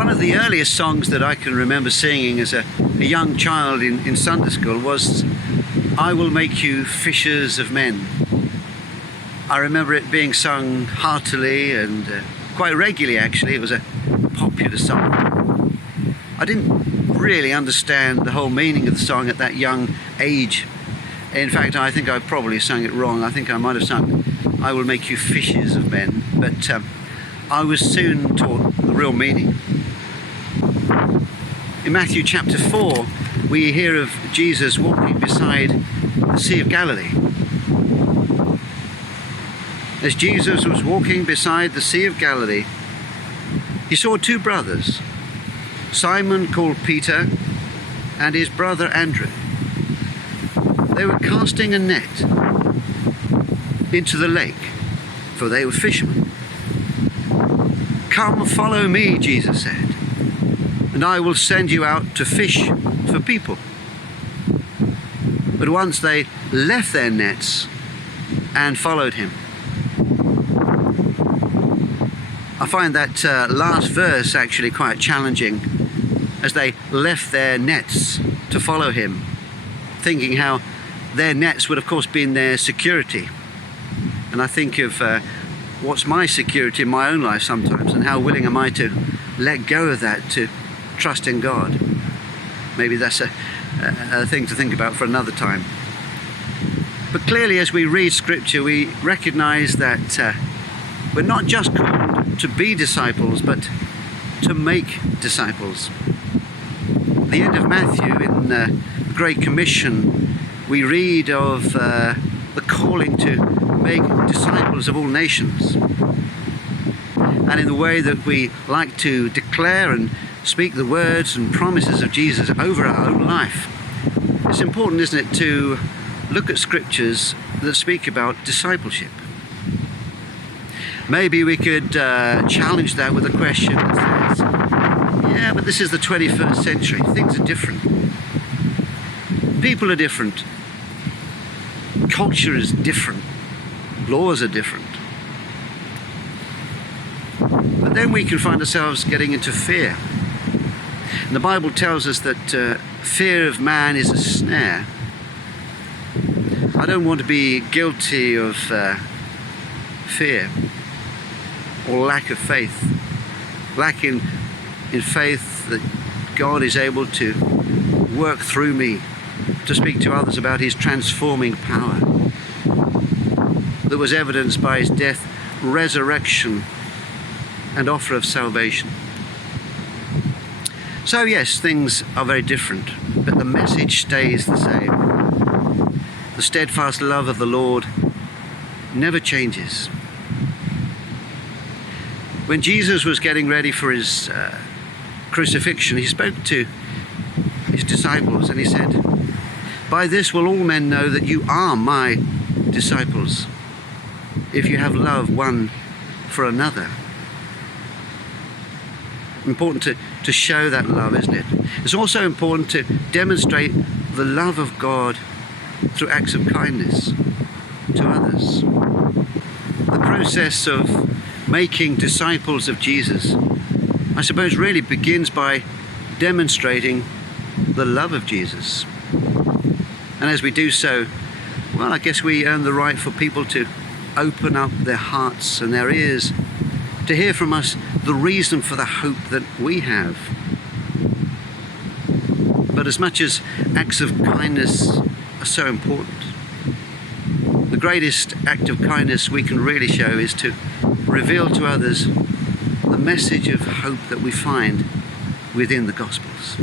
One of the earliest songs that I can remember singing as a young child in Sunday school was "I Will Make You Fishers of Men." I remember it being sung heartily and quite regularly actually. It was a popular song. I didn't really understand the whole meaning of the song at that young age. In fact, I think I probably sang it wrong. I think I might have sung "I will make you fishers of men," but I was soon taught the real meaning. In Matthew chapter 4, we hear of Jesus walking beside the Sea of Galilee. As Jesus was walking beside the Sea of Galilee, he saw two brothers, Simon called Peter and his brother Andrew. They were casting a net into the lake, for they were fishermen. "Come, follow me," Jesus said, "and I will send you out to fish for people." But once they left their nets and followed him. I find that last verse actually quite challenging, as they left their nets to follow him, thinking how their nets would of course been their security. And I think of what's my security in my own life sometimes, and how willing am I to let go of that to trust in God. Maybe that's a thing to think about for another time. But clearly, as we read scripture, we recognize that we're not just called to be disciples, but to make disciples. At the end of Matthew, in the Great Commission, we read of the calling to make disciples of all nations. And in the way that we like to declare and speak the words and promises of Jesus over our own life, it's important, isn't it, to look at scriptures that speak about discipleship. Maybe we could challenge that with a question that says, yeah, but this is the 21st century. Things are different. People are different. Culture is different. Laws are different. But then we can find ourselves getting into fear. And the Bible tells us that fear of man is a snare. I don't want to be guilty of fear or lack of faith. Lack in faith that God is able to work through me to speak to others about his transforming power that was evidenced by his death, resurrection, and offer of salvation. So yes, things are very different, but the message stays the same. The steadfast love of the Lord never changes. When Jesus was getting ready for his crucifixion, he spoke to his disciples and he said, "By this will all men know that you are my disciples, if you have love one for another." Important to show that love, isn't it? It's also important to demonstrate the love of God through acts of kindness to others. The process of making disciples of Jesus, I suppose, really begins by demonstrating the love of Jesus. And as we do so, well, I guess we earn the right for people to open up their hearts and their ears to hear from us the reason for the hope that we have. But as much as acts of kindness are so important, the greatest act of kindness we can really show is to reveal to others the message of hope that we find within the Gospels.